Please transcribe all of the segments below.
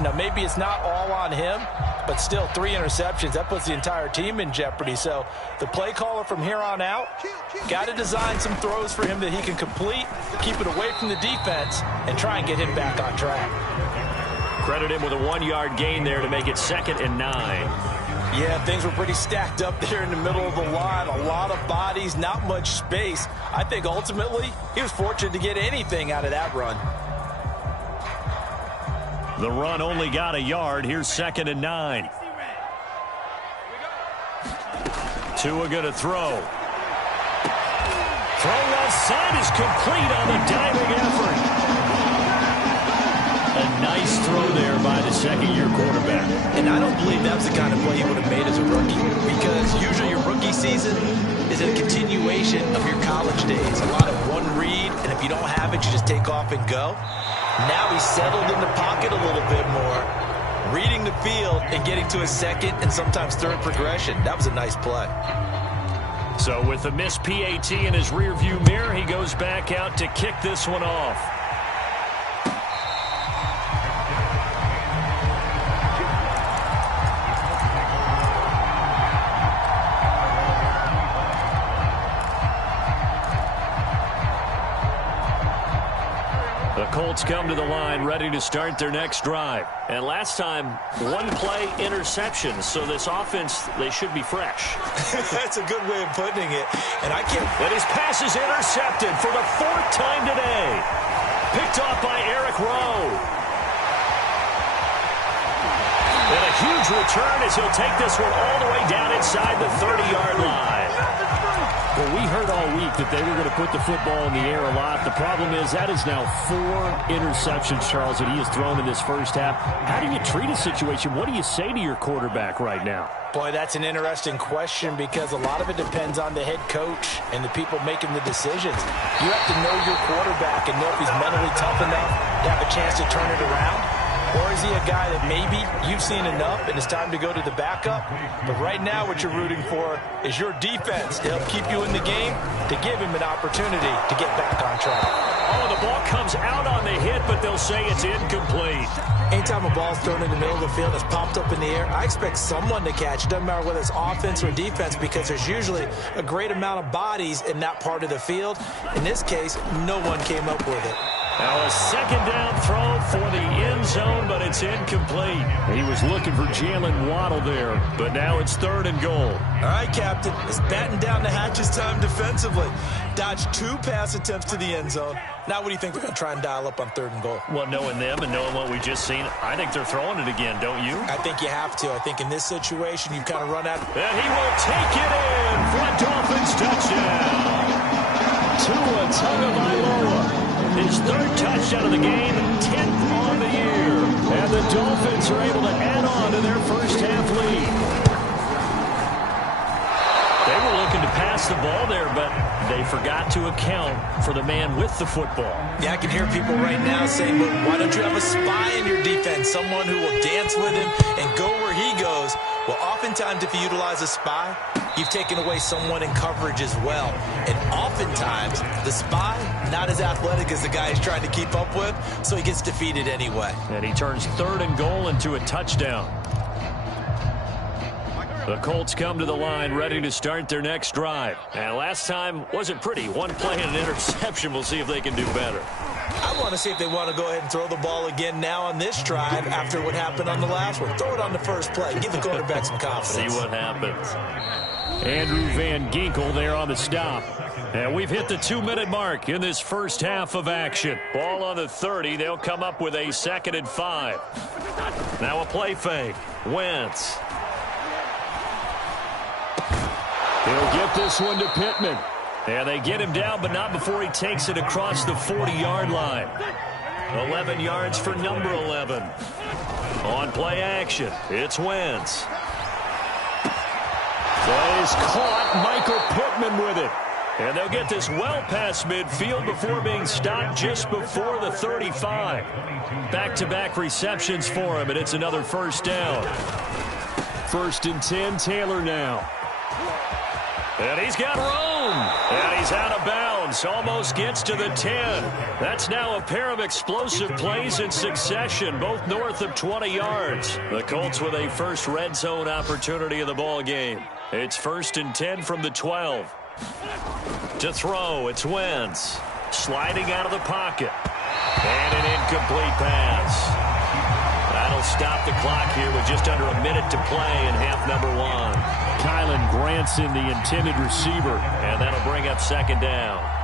Now, maybe it's not all on him, but still 3 interceptions. That puts the entire team in jeopardy. So the play caller from here on out got to design some throws for him that he can complete, keep it away from the defense, and try and get him back on track. Credit him with a 1-yard gain there to make it 2nd and 9. Yeah, things were pretty stacked up there in the middle of the line. A lot of bodies, not much space. I think ultimately he was fortunate to get anything out of that run. The run only got a yard. Here's 2nd and 9. Tua going to throw. Throw left side is complete on the diving effort. A nice throw there by the second-year quarterback. And I don't believe that was the kind of play he would have made as a rookie, because usually your rookie season is a continuation of your college days. A lot of one read, and if you don't have it, you just take off and go. Now he's settled in the pocket a little bit more, reading the field and getting to a second and sometimes third progression. That was a nice play. So with the missed PAT in his rearview mirror, he goes back out to kick this one off. Colts come to the line ready to start their next drive. And last time, 1-play interception. So this offense, they should be fresh. That's a good way of putting it. And I can't. And his pass is intercepted for the 4th time today. Picked off by Eric Rowe. And a huge return as he'll take this one all the way down inside the 30-yard line. Well, we heard all week that they were going to put the football in the air a lot. The problem is that is now 4 interceptions, Charles, that he has thrown in this first half. How do you treat a situation? What do you say to your quarterback right now? Boy, that's an interesting question, because a lot of it depends on the head coach and the people making the decisions. You have to know your quarterback and know if he's mentally tough enough to have a chance to turn it around. Or is he a guy that maybe you've seen enough and it's time to go to the backup? But right now what you're rooting for is your defense to help keep you in the game, to give him an opportunity to get back on track. Oh, the ball comes out on the hit, but they'll say it's incomplete. Anytime a ball's thrown in the middle of the field, it's popped up in the air, I expect someone to catch. It doesn't matter whether it's offense or defense, because there's usually a great amount of bodies in that part of the field. In this case, no one came up with it. Now a 2nd down throw for the end zone, but it's incomplete. He was looking for Jalen Waddle there, but now it's 3rd and goal. All right, Captain, it's batten down the hatches time defensively. Dodged 2 pass attempts to the end zone. Now what do you think they're going to try and dial up on 3rd and goal? Well, knowing them and knowing what we just seen, I think they're throwing it again, don't you? I think you have to. I think in this situation, you kind of run out. And he will take it in for a Dolphins touchdown. Tua Tagovailoa. His 3rd touchdown of the game, 10th on the year. And the Dolphins are able to add on to their first half lead. They were looking to pass the ball there, but they forgot to account for the man with the football. Yeah, I can hear people right now saying, well, why don't you have a spy in your defense, someone who will dance with him and go where he goes? Well, oftentimes if you utilize a spy, you've taken away someone in coverage as well. And oftentimes, the spy, not as athletic as the guy he's trying to keep up with, so he gets defeated anyway. And he turns 3rd and goal into a touchdown. The Colts come to the line ready to start their next drive. And last time wasn't pretty. 1 play and an interception. We'll see if they can do better. I want to see if they want to go ahead and throw the ball again now on this drive after what happened on the last one. Throw it on the first play. Give the quarterback some confidence. See what happens. Andrew Van Ginkel there on the stop. And we've hit the 2-minute mark in this first half of action. Ball on the 30. They'll come up with a 2nd and 5. Now a play fake. Wentz. He'll get this one to Pittman. And they get him down, but not before he takes it across the 40-yard line. 11 yards for number 11. On play action, it's Wentz. Plays caught. Michael Pittman with it. And they'll get this well past midfield before being stopped just before the 35. Back-to-back receptions for him, and it's another first down. 1st and 10, Taylor now. And he's got room. And he's out of bounds. downs. Almost gets to the 10. That's now a pair of explosive plays in succession, both north of 20 yards. The Colts with a first red zone opportunity in the ball game. It's 1st and 10 from the 12. To throw, it's Wentz. Sliding out of the pocket. And an incomplete pass. That'll stop the clock here with just under a minute to play in half number 1. Kylan Granson, the intended receiver. And that'll bring up 2nd down.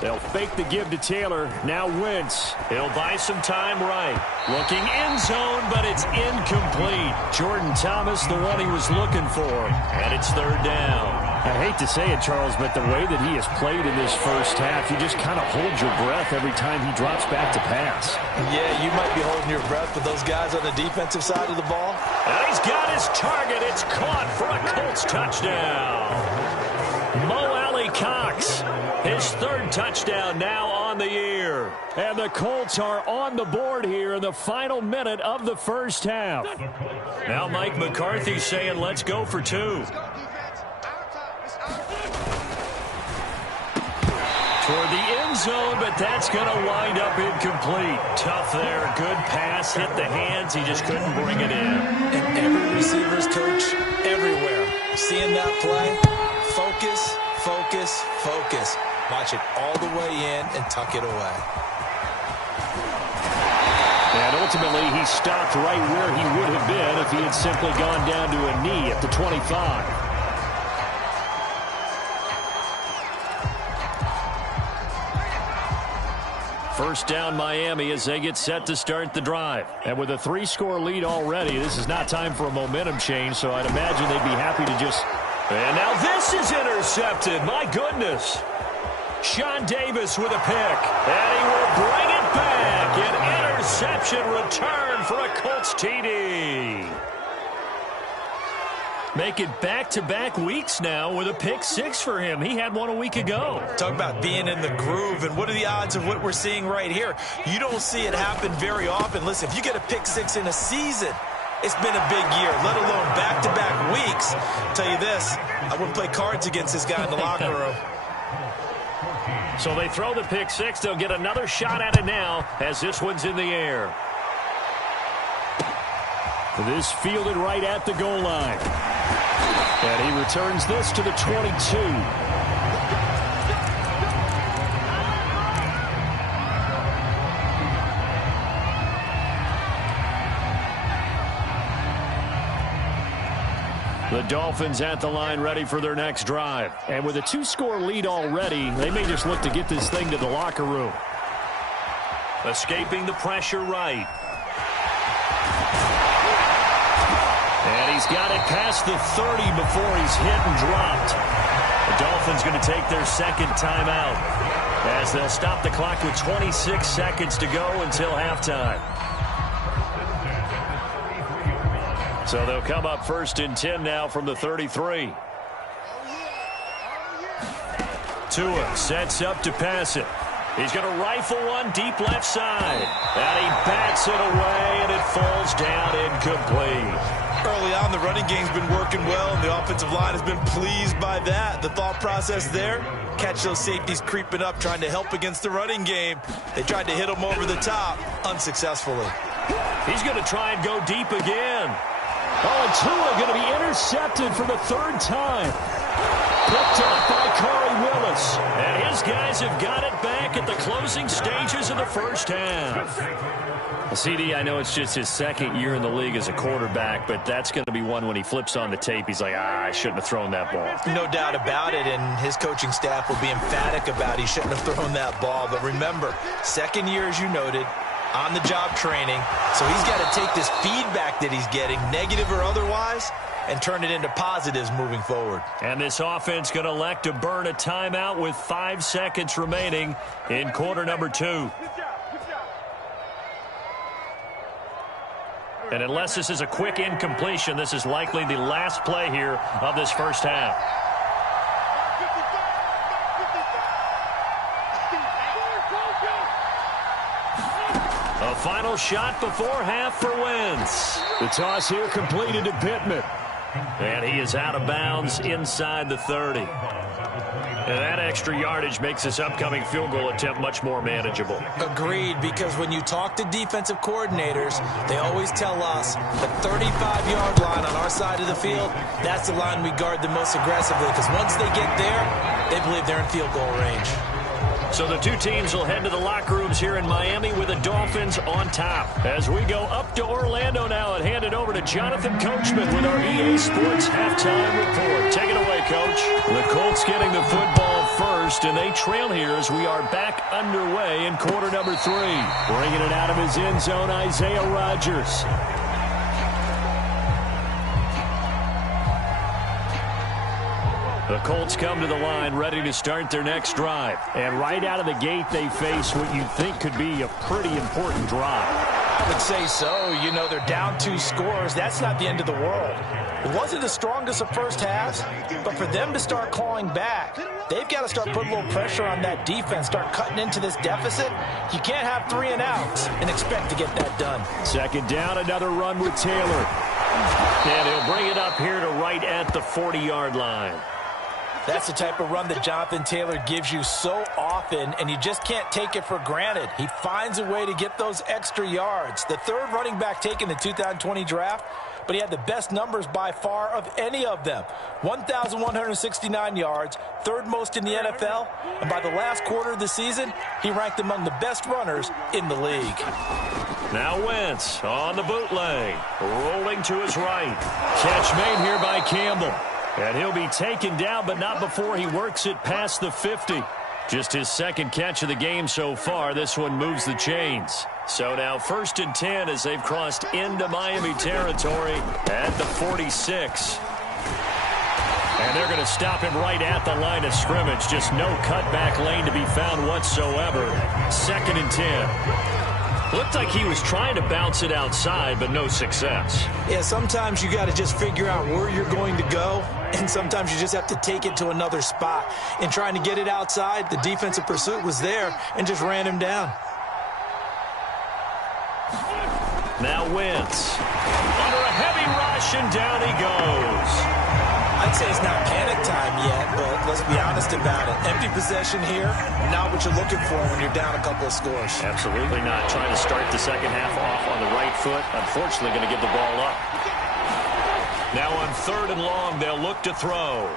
They'll fake the give to Taylor. Now Wentz. He'll buy some time right. Looking end zone, but it's incomplete. Jordan Thomas, the one he was looking for. And it's 3rd down. I hate to say it, Charles, but the way that he has played in this first half, you just kind of hold your breath every time he drops back to pass. Yeah, you might be holding your breath, but those guys on the defensive side of the ball. And he's got his target. It's caught for a Colts touchdown. Mo Alley-Cox, his 3rd touchdown now on the year. And the Colts are on the board here in the final minute of the first half. Now Mike McCarthy saying, let's go for 2. Toward the end zone, but that's going to wind up incomplete. Tough there. Good pass. Hit the hands. He just couldn't bring it in. And every receiver's coach everywhere. Seeing that play, focus, focus, focus. Watch it all the way in and tuck it away. And ultimately, he stopped right where he would have been if he had simply gone down to a knee at the 25. First down Miami as they get set to start the drive. And with a 3-score lead already, this is not time for a momentum change, so I'd imagine they'd be happy to just... And now this is intercepted. My goodness. Sean Davis with a pick. And he will bring it back. An interception return for a Colts TD. Make it back-to-back weeks now with a pick 6 for him. He had one a week ago. Talk about being in the groove, and what are the odds of what we're seeing right here? You don't see it happen very often. Listen, if you get a pick 6 in a season, it's been a big year, let alone back-to-back weeks. I'll tell you this, I wouldn't play cards against this guy in the locker room. So they throw the pick 6. They'll get another shot at it now as this one's in the air. This fielded right at the goal line. And he returns this to the 22. The Dolphins at the line ready for their next drive. And with a 2-score lead already, they may just look to get this thing to the locker room. Escaping the pressure right. And he's got it past the 30 before he's hit and dropped. The Dolphins going to take their 2nd timeout as they'll stop the clock with 26 seconds to go until halftime. So they'll come up 1st and 10 now from the 33. Tua sets up to pass it. He's going to rifle one deep left side. And he bats it away, and it falls down incomplete. Early on, the running game's been working well, and the offensive line has been pleased by that. The thought process there, catch those safeties creeping up, trying to help against the running game. They tried to hit him over the top, unsuccessfully. He's going to try and go deep again. Oh, and Tua going to be intercepted for the 3rd time. Picked up by Corey Willis. And his guys have got it back at the closing stages of the first half. Well, CD, I know it's just his 2nd year in the league as a quarterback, but that's going to be one when he flips on the tape. He's like, I shouldn't have thrown that ball. No doubt about it, and his coaching staff will be emphatic about he shouldn't have thrown that ball. But remember, 2nd year, as you noted, on-the-job training. So he's got to take this feedback that he's getting, negative or otherwise, and turn it into positives moving forward. And this offense going to elect to burn a timeout with 5 seconds remaining in quarter number 2. And unless this is a quick incompletion, this is likely the last play here of this first half. final shot before half for Wentz. The toss here completed to Pittman. And he is out of bounds inside the 30. And that extra yardage makes this upcoming field goal attempt much more manageable. Agreed, because when you talk to defensive coordinators, they always tell us the 35-yard line on our side of the field, that's the line we guard the most aggressively, because once they get there, they believe they're in field goal range. So the two teams will head to the locker rooms here in Miami with the Dolphins on top. As we go up to Orlando now and hand it over to Jonathan Coachman with our EA Sports Halftime Report. Take it away, Coach. The Colts getting the football first, and they trail here as we are back underway in quarter number 3. Bringing it out of his end zone, Isaiah Rodgers. The Colts come to the line ready to start their next drive. And right out of the gate, they face what you think could be a pretty important drive. I would say so. You know, they're down 2 scores. That's not the end of the world. It wasn't the strongest of first halves, but for them to start clawing back, they've got to start putting a little pressure on that defense, start cutting into this deficit. You can't have 3 and outs and expect to get that done. Second down, another run with Taylor. And he'll bring it up here to right at the 40-yard line. That's the type of run that Jonathan Taylor gives you so often, and you just can't take it for granted. He finds a way to get those extra yards. The third running back taken in the 2020 draft, but he had the best numbers by far of any of them. 1,169 yards, third most in the NFL, and by the last quarter of the season, he ranked among the best runners in the league. Now Wentz on the bootleg, rolling to his right. Catch made here by Campbell. And he'll be taken down, but not before he works it past the 50. Just his second catch of the game so far. This one moves the chains. So now 1st and 10 as they've crossed into Miami territory at the 46. And they're going to stop him right at the line of scrimmage. Just no cutback lane to be found whatsoever. 2nd and 10. Looked like he was trying to bounce it outside, but no success. Yeah, sometimes you got to just figure out where you're going to go, and sometimes you just have to take it to another spot. In trying to get it outside, the defensive pursuit was there and just ran him down. Now Wentz under a heavy rush, and down he goes. I'd say it's not panic time yet, but let's be honest about it. Empty possession here, not what you're looking for when you're down a couple of scores. Absolutely not. Trying to start the second half off on the right foot. Unfortunately, going to give the ball up. Now on 3rd and long, they'll look to throw.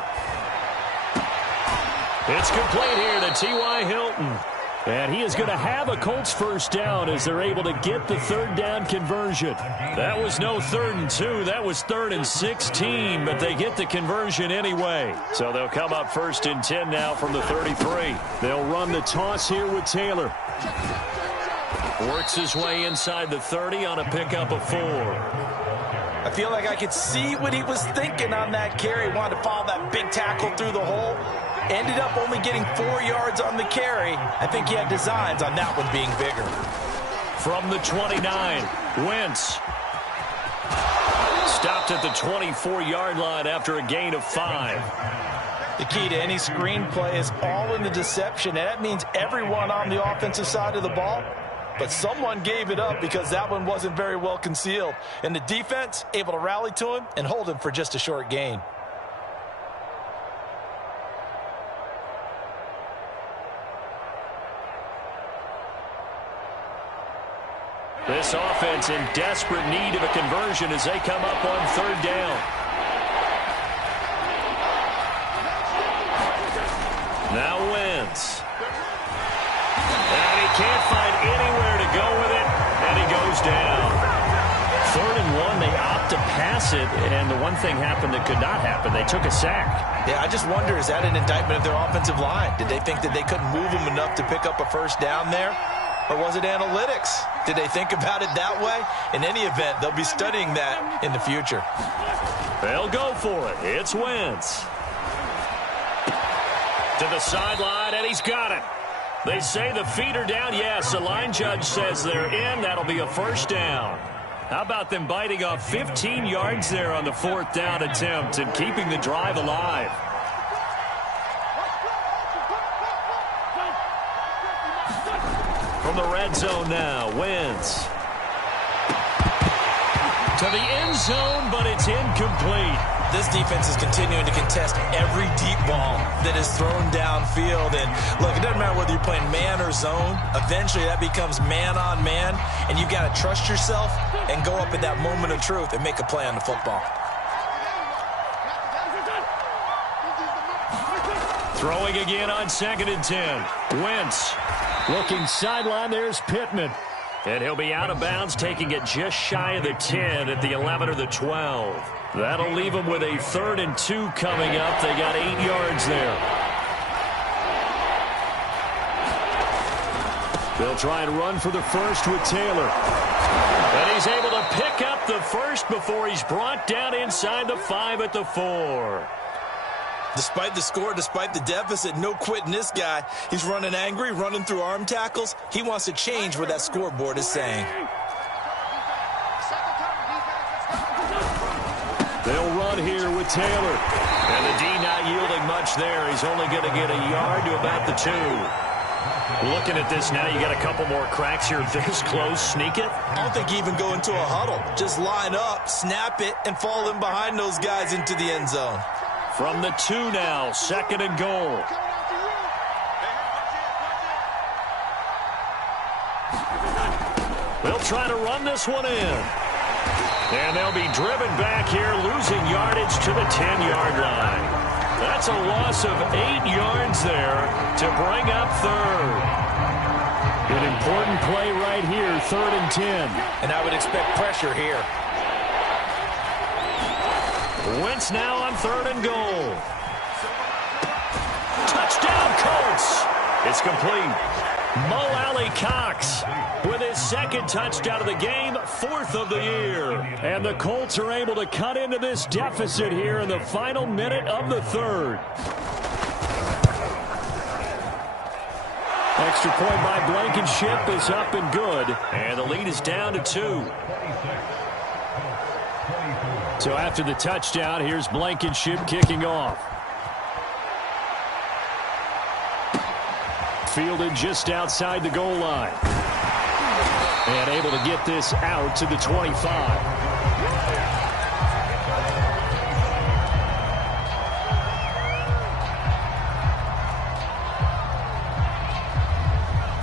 It's complete here to T.Y. Hilton. And he is going to have a Colts first down as they're able to get the 3rd down conversion. That was no 3rd and 2. That was 3rd and 16, but they get the conversion anyway. So they'll come up 1st and 10 now from the 33. They'll run the toss here with Taylor. Works his way inside the 30 on a pickup of 4. I feel like I could see what he was thinking on that carry. Wanted to follow that big tackle through the hole. Ended up only getting 4 yards on the carry. I think he had designs on that one being bigger. From the 29, Wentz. Stopped at the 24-yard line after a gain of 5. The key to any screenplay is all in the deception, and that means everyone on the offensive side of the ball. But someone gave it up because that one wasn't very well concealed. And the defense able to rally to him and hold him for just a short gain. This offense in desperate need of a conversion as they come up on 3rd down. Now Wentz. And he can't find anywhere to go with it, and he goes down. 3rd and 1, they opt to pass it, and the one thing happened that could not happen. They took a sack. Yeah, I just wonder, is that an indictment of their offensive line? Did they think that they couldn't move them enough to pick up a first down there? Or was it analytics? Did they think about it that way? In any event, they'll be studying that in the future. They'll go for it. It's Wentz. To the sideline, and he's got it. They say the feet are down. Yes, the line judge says they're in. That'll be a first down. How about them biting off 15 yards there on the 4th down attempt and keeping the drive alive? From the red zone now, Wentz. To the end zone, but it's incomplete. This defense is continuing to contest every deep ball that is thrown downfield. And, look, it doesn't matter whether you're playing man or zone. Eventually, that becomes man-on-man, and you've got to trust yourself and go up at that moment of truth and make a play on the football. Throwing again on 2nd and 10. Wentz looking sideline. There's Pittman. And he'll be out of bounds, taking it just shy of the 10 at the 11 or the 12. That'll leave them with a 3rd and 2 coming up. They got 8 yards there. They'll try and run for the first with Taylor. And he's able to pick up the first before he's brought down inside the 5 at the 4. Despite the score, despite the deficit, no quitting this guy. He's running angry, running through arm tackles. He wants to change what that scoreboard is saying. They'll run here with Taylor. And the D not yielding much there. He's only going to get a yard to about the 2. Looking at this now, you got a couple more cracks here. This close, sneak it. I don't think you even go into a huddle. Just line up, snap it, and fall in behind those guys into the end zone. From the 2 now, 2nd and goal. They'll try to run this one in. And they'll be driven back here, losing yardage to the 10-yard line. That's a loss of 8 yards there to bring up 3rd. An important play right here, 3rd and 10. And I would expect pressure here. Wentz now on 3rd and goal. Touchdown, Colts. It's complete. Mo Alley Cox with his 2nd touchdown of the game, 4th of the year. And the Colts are able to cut into this deficit here in the final minute of the 3rd. Extra point by Blankenship is up and good. And the lead is down to 2. So after the touchdown, here's Blankenship kicking off. Fielded just outside the goal line. And able to get this out to the 25.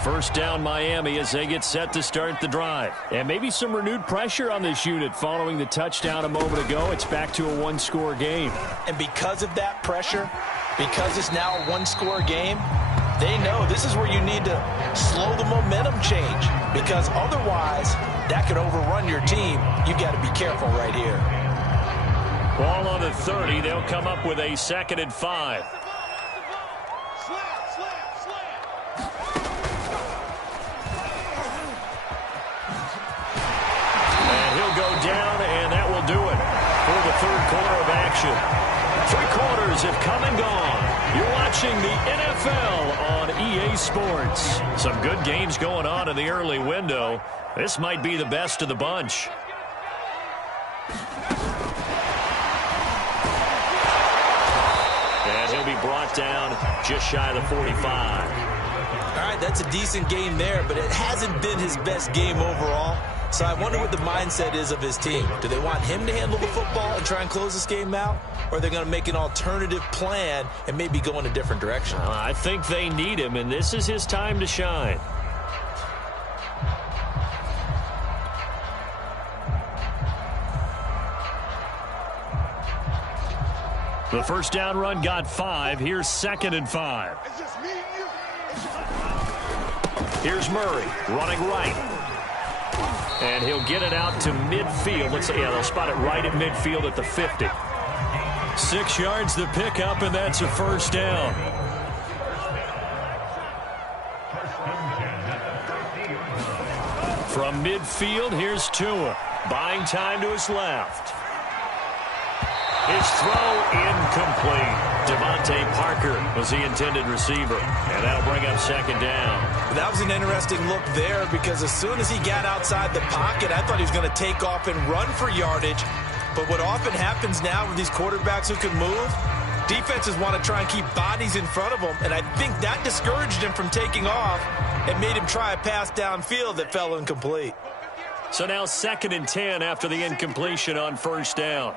First down Miami as they get set to start the drive. And maybe some renewed pressure on this unit following the touchdown a moment ago. It's back to a 1-score game. And because of that pressure, because it's now a 1-score game, they know this is where you need to slow the momentum change. Because otherwise, that could overrun your team. You've got to be careful right here. Ball on the 30. They'll come up with a 2nd and 5. Down, and that will do it for the 3rd quarter of action. 3 quarters have come and gone. You're watching the NFL on EA Sports. Some good games going on in the early window. This might be the best of the bunch. And he'll be brought down just shy of the 45. All right, that's a decent game there, but it hasn't been his best game overall. So I wonder what the mindset is of his team. Do they want him to handle the football and try and close this game out? Or are they going to make an alternative plan and maybe go in a different direction? I think they need him, and this is his time to shine. The first down run got 5. Here's 2nd and 5. Here's Murray running right. And he'll get it out to midfield. They'll spot it right at midfield at the 50. 6 yards the pickup, and that's a first down. From midfield, here's Tua. Buying time to his left. His throw incomplete. Devontae Parker was the intended receiver. And that'll bring up 2nd down. That was an interesting look there because as soon as he got outside the pocket, I thought he was going to take off and run for yardage. But what often happens now with these quarterbacks who can move, defenses want to try and keep bodies in front of them. And I think that discouraged him from taking off and made him try a pass downfield that fell incomplete. So now 2nd and 10 after the incompletion on first down.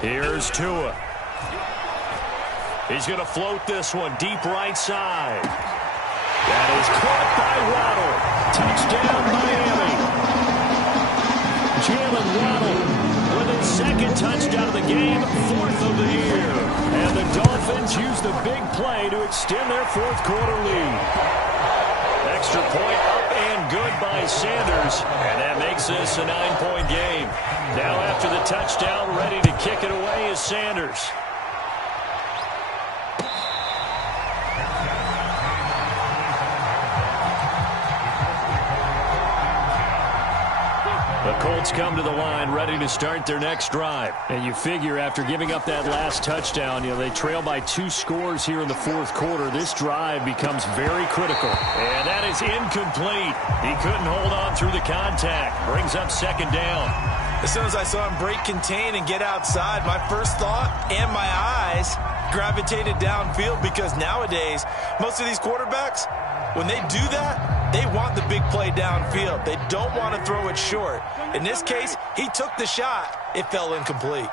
Here's Tua. He's going to float this one deep right side. That is caught by Waddle. Touchdown, Miami. Jalen Waddle with his 2nd touchdown of the game, 4th of the year. And the Dolphins use the big play to extend their 4th quarter lead. Extra point up and good by Sanders. And that makes this a 9-point game. Now after the touchdown, ready to kick it away is Sanders. The Colts come to the line ready to start their next drive. And you figure after giving up that last touchdown, they trail by 2 scores here in the 4th quarter. This drive becomes very critical. And that is incomplete. He couldn't hold on through the contact. Brings up 2nd down. As soon as I saw him break contain and get outside, my first thought and my eyes gravitated downfield, because nowadays, most of these quarterbacks, when they do that, they want the big play downfield. They don't want to throw it short. In this case, he took the shot. It fell incomplete.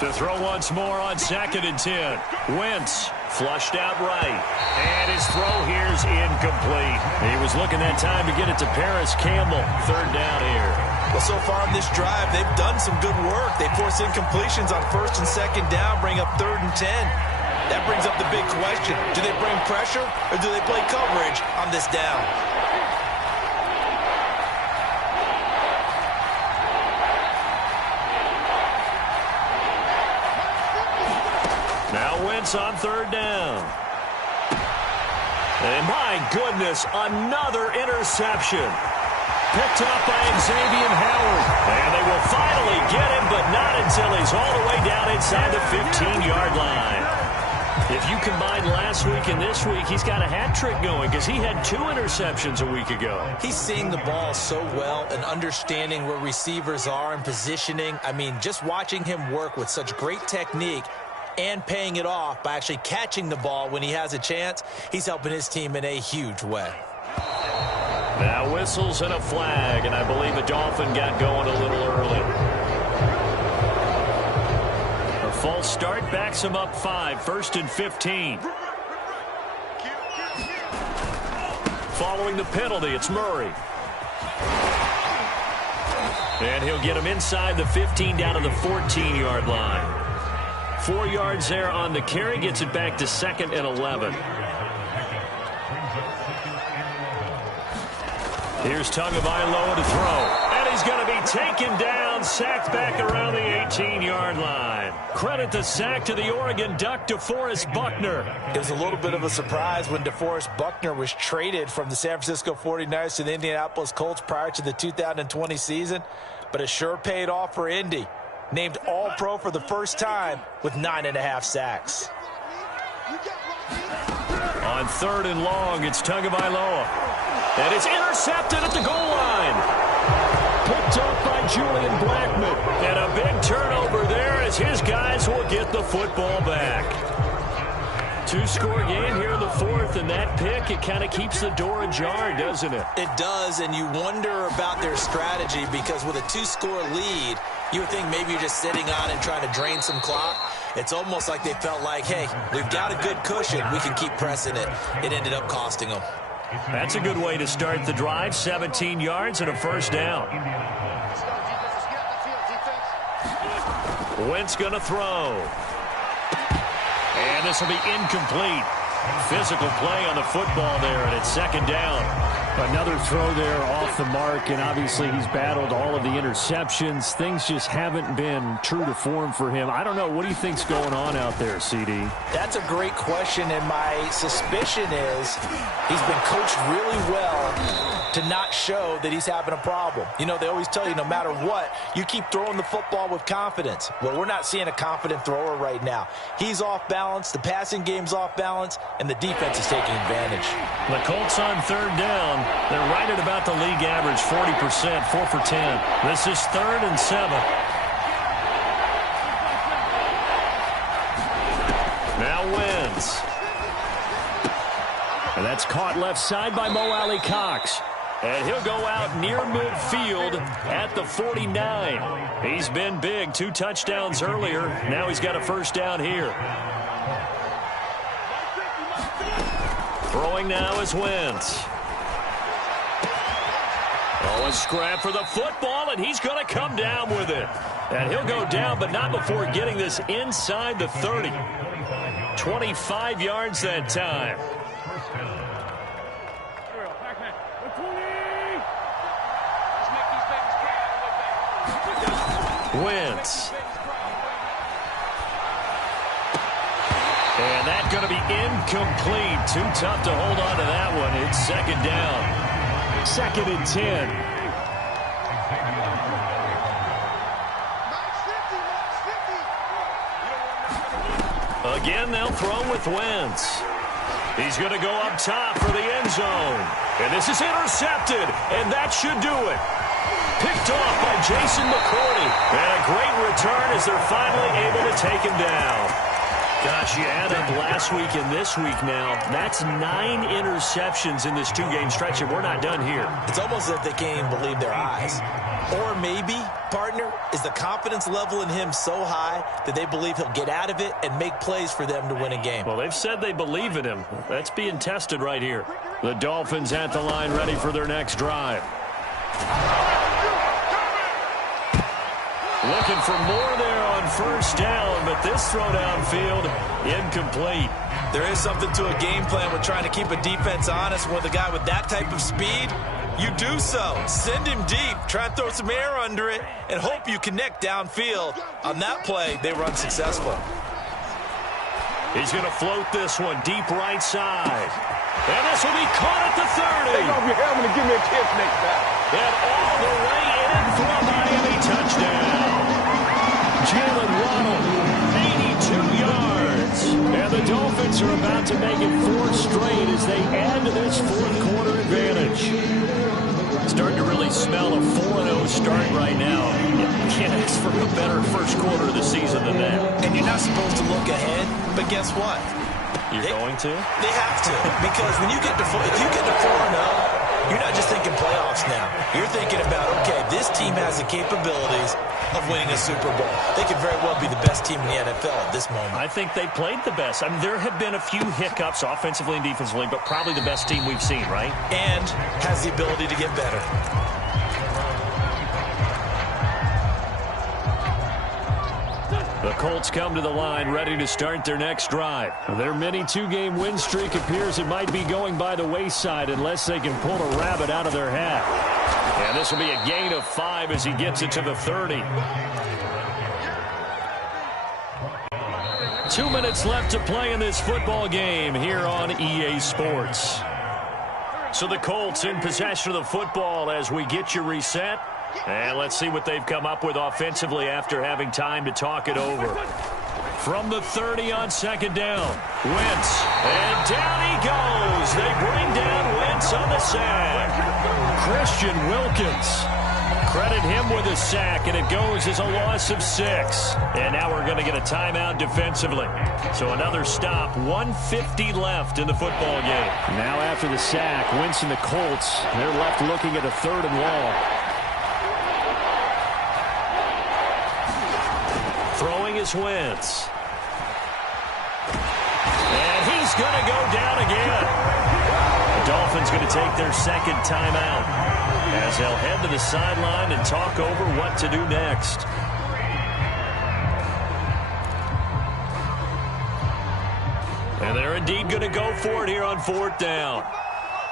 To throw once more on 2nd and 10. Wentz flushed out right. And his throw here's incomplete. He was looking that time to get it to Paris Campbell. 3rd down here. Well, so far in this drive, they've done some good work. They force incompletions on 1st and 2nd down, bring up 3rd and 10. That brings up the big question. Do they bring pressure or do they play coverage on this down? Now Wentz on 3rd down. And my goodness, another interception. Picked up by Xavier Howard. And they will finally get him, but not until he's all the way down inside the 15-yard line. If you combine last week and this week, he's got a hat trick going, because he had 2 interceptions a week ago. He's seeing the ball so well and understanding where receivers are and positioning. I mean, just watching him work with such great technique and paying it off by actually catching the ball when he has a chance, he's helping his team in a huge way. Now whistles and a flag, and I believe the Dolphin got going a little early. A false start backs him up 5, 1st and 15. Following the penalty, it's Murray. And he'll get him inside the 15 down to the 14-yard line. 4 yards there on the carry, gets it back to 2nd and 11. Here's Tagovailoa to throw. And he's going to be taken down, sacked back around the 18-yard line. Credit the sack to the Oregon Duck, DeForest Buckner. It was a little bit of a surprise when DeForest Buckner was traded from the San Francisco 49ers to the Indianapolis Colts prior to the 2020 season. But it sure paid off for Indy. Named All-Pro for the first time with 9.5 sacks. On 3rd and long, it's Tagovailoa. And it's intercepted at the goal line. Picked up by Julian Blackmon. And a big turnover there as his guys will get the football back. 2-score game here in the 4th, and that pick, it kind of keeps the door ajar, doesn't it? It does, and you wonder about their strategy, because with a 2-score lead, you would think maybe you're just sitting on and trying to drain some clock. It's almost like they felt like, hey, we've got a good cushion. We can keep pressing it. It ended up costing them. That's a good way to start the drive. 17 yards and a 1st down. Wentz going to throw. And this will be incomplete. Physical play on the football there, and it's 2nd down. Another throw there off the mark, and obviously he's battled all of the interceptions. Things just haven't been true to form for him. I don't know. What do you think's going on out there, CD? That's a great question, and my suspicion is he's been coached really well to not show that he's having a problem. You know, they always tell you no matter what, you keep throwing the football with confidence. Well, we're not seeing a confident thrower right now. He's off balance, the passing game's off balance, and the defense is taking advantage. The Colts on third down. They're right at about the league average, 40%, 4 for 10. This is 3rd and 7. Now Wentz. And that's caught left side by Mo Alley Cox. And he'll go out near midfield at the 49. He's been big. 2 touchdowns earlier. Now he's got a first down here. Throwing now is Wentz. Oh, a scrap for the football, and he's going to come down with it. And he'll go down, but not before getting this inside the 30. 25 yards that time. Wentz. And that's going to be incomplete. Too tough to hold on to that one. It's 2nd down. 2nd and 10. Again, they'll throw with Wentz. He's going to go up top for the end zone. And this is intercepted, and that should do it. Picked off by Jason McCourty. And a great return as they're finally able to take him down. Gosh, you add up last week and this week now. That's 9 interceptions in this 2-game stretch, and we're not done here. It's almost as if they can't even believe their eyes. Or maybe, partner, is the confidence level in him so high that they believe he'll get out of it and make plays for them to win a game. Well, they've said they believe in him. That's being tested right here. The Dolphins at the line ready for their next drive. Looking for more there on first down, but this throw downfield, incomplete. There is something to a game plan with trying to keep a defense honest with a guy with that type of speed. You do so. Send him deep. Try and throw some air under it and hope you connect downfield. On that play, they run successful. He's going to float this one deep right side. And this will be caught at the 30. Take off your helmet and give me a kiss next time. And all the way in for a Miami touchdown. Jalen Waddle, 82 yards. And the Dolphins are about to make it 4 straight as they add to this 4th quarter advantage. Starting to really smell a 4-0 start right now. You can't ask for a better first quarter of the season than that. And you're not supposed to look ahead, but guess what? You're going to? They have to, because when you get to if you get to 4-0, you're not just thinking playoffs now. You're thinking about, okay, this team has the capabilities of winning a Super Bowl. They could very well be the best team in the NFL at this moment. I think they played the best. I mean, there have been a few hiccups offensively and defensively, but probably the best team we've seen, right? And has the ability to get better. The Colts come to the line ready to start their next drive. Their mini 2-game win streak appears it might be going by the wayside unless they can pull a rabbit out of their hat. And this will be a gain of 5 as he gets it to the 30. 2 minutes left to play in this football game here on EA Sports. So the Colts in possession of the football as we get you reset. And let's see what they've come up with offensively after having time to talk it over. From the 30 on 2nd down, Wentz. And down he goes. They bring down Wentz on the sack. Christian Wilkins. Credit him with a sack, and it goes as a loss of 6. And now we're going to get a timeout defensively. So another stop, 1:50 left in the football game. Now after the sack, Wentz and the Colts, they're left looking at a 3rd and long. Throwing is Wentz. And he's going to go down again. The Dolphins going to take their 2nd timeout as they'll head to the sideline and talk over what to do next. And they're indeed going to go for it here on 4th down.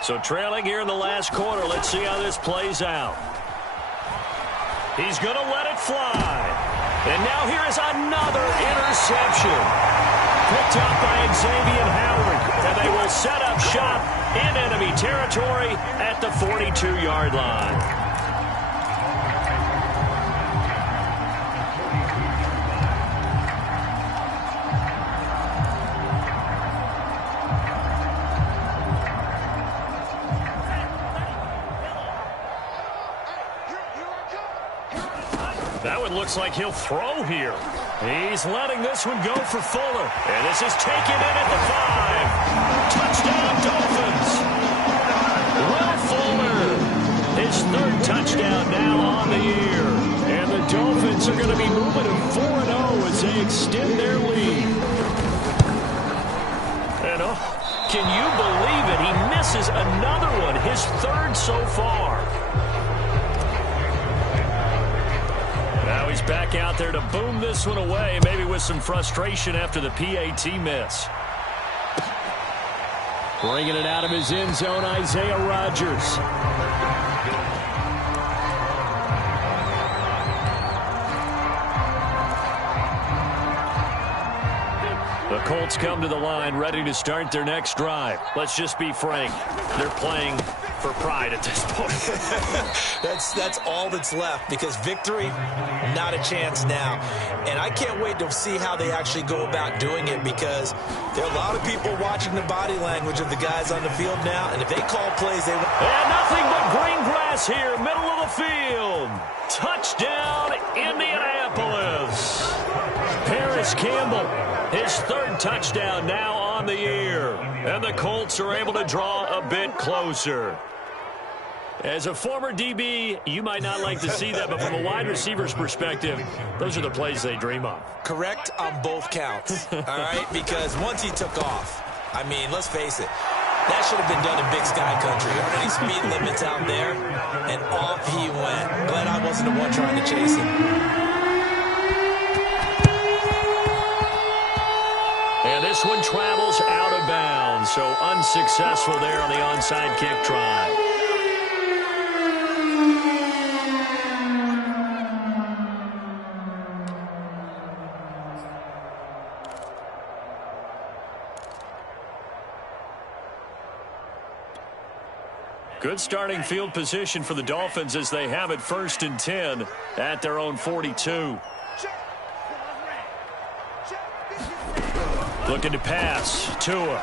So trailing here in the last quarter, let's see how this plays out. He's going to let it fly. And now here is another interception. Picked up by Xavier Howard. and they will set up shop in enemy territory at the 42-yard line. That one looks like he'll throw here. He's letting this one go for Fuller. And this is taken in at the 5. Touchdown, Dolphins. Will Fuller, his third touchdown now on the year. And the Dolphins are going to be moving to 4-0 as they extend their lead. And can you believe it? He misses another one, his third so far. Now he's back out there to boom this one away, maybe with some frustration after the PAT miss. Bringing it out of his end zone, Isaiah Rodgers. The Colts come to the line ready to start their next drive. Let's just be frank. They're playing for pride at this point. That's all that's left, because victory, not a chance now. And I can't wait to see how they actually go about doing it, because there are a lot of people watching the body language of the guys on the field now, and if they call plays, they will. And nothing but green grass here, middle of the field. Touchdown, Indianapolis. Paris Campbell, his third touchdown now on the year. And the Colts are able to draw a bit closer. As a former DB, you might not like to see that, but from a wide receiver's perspective, those are the plays they dream of. Correct on both counts, all right? Because once he took off, I mean, let's face it, that should have been done in Big Sky Country. Aren't any speed limits out there? And off he went. Glad I wasn't the one trying to chase him. And this one travels out of bounds, so unsuccessful there on the onside kick try. Good starting field position for the Dolphins as they have it 1st and 10 at their own 42. Looking to pass. Tua.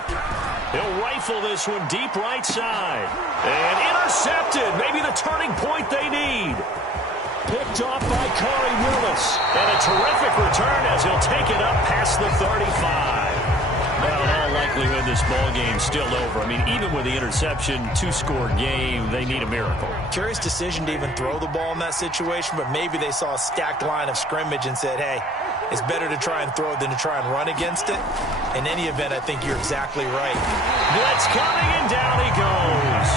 He'll rifle this one deep right side. And intercepted. Maybe the turning point they need. Picked off by Corey Willis. And a terrific return as he'll take it up past the 35. Well, in all likelihood, this ball game's still over. I mean, even with the interception, 2-score game, they need a miracle. Curious decision to even throw the ball in that situation, but maybe they saw a stacked line of scrimmage and said, hey, it's better to try and throw than to try and run against it. In any event, I think you're exactly right. Blitz coming, and down he goes.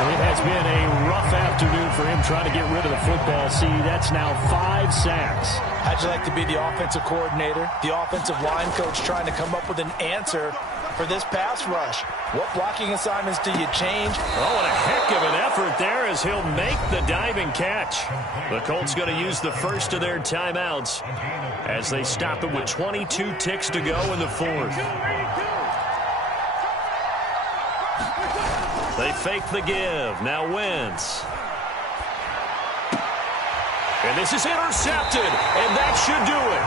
It has been a rough afternoon for him trying to get rid of the football. See, that's now 5 sacks. How'd you like to be the offensive coordinator, the offensive line coach, trying to come up with an answer for this pass rush? What blocking assignments do you change? Oh, and a heck of an effort there as he'll make the diving catch. The Colts going to use the first of their timeouts as they stop it with 22 ticks to go in the 4th. They fake the give. Now Wentz. And this is intercepted, and that should do it.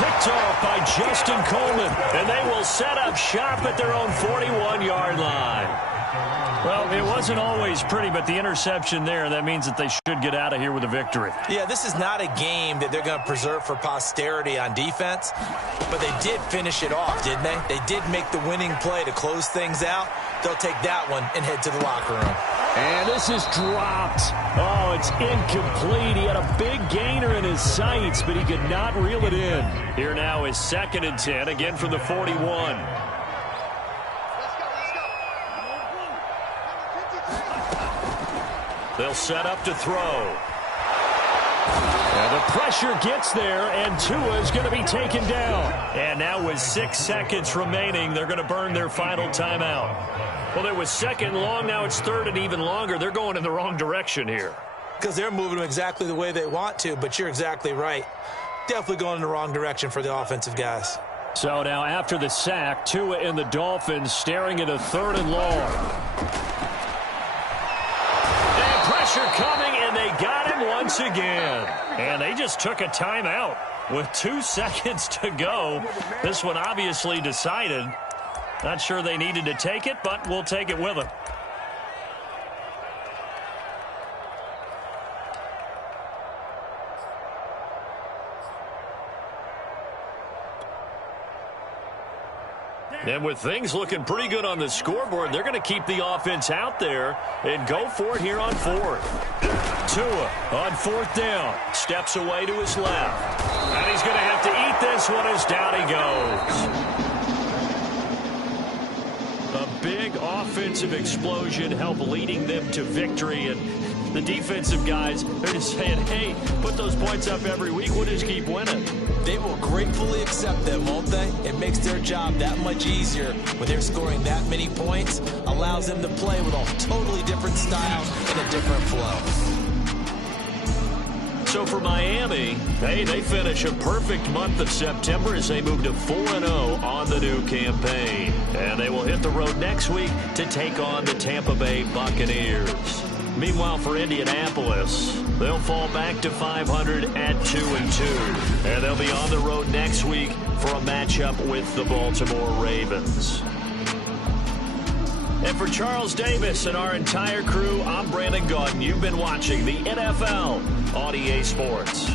Picked off by Justin Coleman, and they will set up shop at their own 41-yard line. Well, it wasn't always pretty, but the interception there, that means that they should get out of here with a victory. Yeah, this is not a game that they're going to preserve for posterity on defense, but they did finish it off, didn't they? They did make the winning play to close things out. They'll take that one and head to the locker room. And this is dropped. Oh, it's incomplete. He had a big gainer in his sights, but he could not reel it in. Here now is 2nd and 10, again from the 41. They'll set up to throw. And the pressure gets there, and Tua is going to be taken down. And now with 6 seconds remaining, they're going to burn their final timeout. Well, it was 2nd long. Now it's 3rd and even longer. They're going in the wrong direction here. Because they're moving them exactly the way they want to, but you're exactly right. Definitely going in the wrong direction for the offensive guys. So now after the sack, Tua and the Dolphins staring at a 3rd and long. And pressure coming, and they got him once again. And they just took a timeout with 2 seconds to go. This one obviously decided. Not sure they needed to take it, but we'll take it with them. And with things looking pretty good on the scoreboard, they're going to keep the offense out there and go for it here on 4th. Tua on 4th down. Steps away to his left. And he's going to have to eat this one as down he goes. A big offensive explosion helped leading them to victory. And the defensive guys, they're just saying, hey, put those points up every week. We'll just keep winning. They will gratefully accept them, won't they? It makes their job that much easier when they're scoring that many points. Allows them to play with a totally different style and a different flow. So for Miami, hey, they finish a perfect month of September as they move to 4-0 on the new campaign. And they will hit the road next week to take on the Tampa Bay Buccaneers. Meanwhile, for Indianapolis, they'll fall back to 500 at 2-2. And they'll be on the road next week for a matchup with the Baltimore Ravens. And for Charles Davis and our entire crew, I'm Brandon Gaudin. You've been watching the NFL on EA Sports.